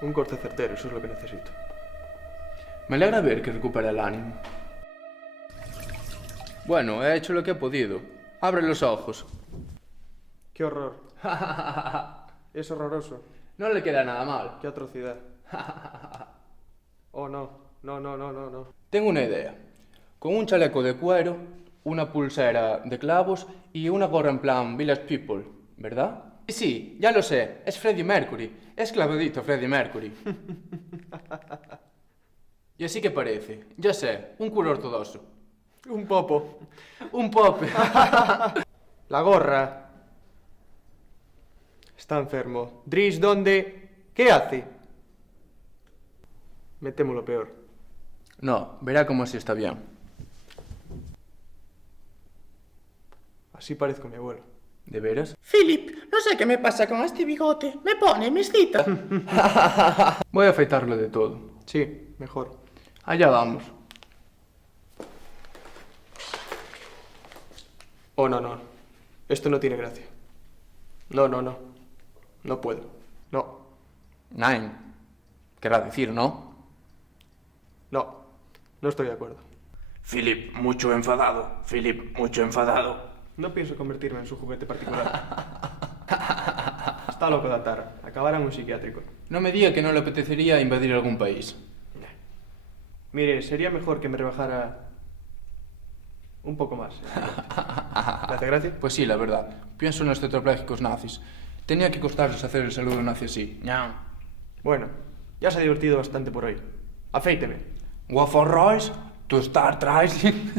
Un corte certero, eso es lo que necesito. Me alegra ver que recupera el ánimo. Bueno, he hecho lo que he podido. Abre los ojos. ¡Qué horror! Es horroroso. No le queda nada mal. ¡Qué atrocidad! Oh, no. No, no, no, no, no. Tengo una idea. Con un chaleco de cuero, una pulsera de clavos y una gorra en plan Village People, ¿verdad? Sí, sí, ya lo sé. Es Freddie Mercury. Es clavadito Freddie Mercury. Y así que parece. Ya sé, un cura ortodoxo. Un popo. Un pope. La gorra. Está enfermo. Dries, ¿dónde? ¿Qué hace? Me temo lo peor. No, verá como si está bien. Así parezco mi abuelo. ¿De veras? Philip, no sé qué me pasa con este bigote. Me pone miscita. Voy a afeitarlo de todo. Sí, mejor. Allá vamos. Oh, no, no. Esto no tiene gracia. No, no, no. No puedo. No. Nine. Querrá decir, ¿no? No. No estoy de acuerdo. Philip, mucho enfadado. Philip, mucho enfadado. No pienso convertirme en su juguete particular. Está loco de Tara. Acabará en un psiquiátrico. No me diga que no le apetecería invadir algún país. Mire, sería mejor que me rebajara un poco más. ¿Le hace gracia? Pues sí, la verdad. Pienso en los tetrapléjicos nazis. Tenía que costarles hacer el saludo nazi así. Ñau. Bueno, ya se ha divertido bastante por hoy. Afeíteme. Waffle Royce, to start rising.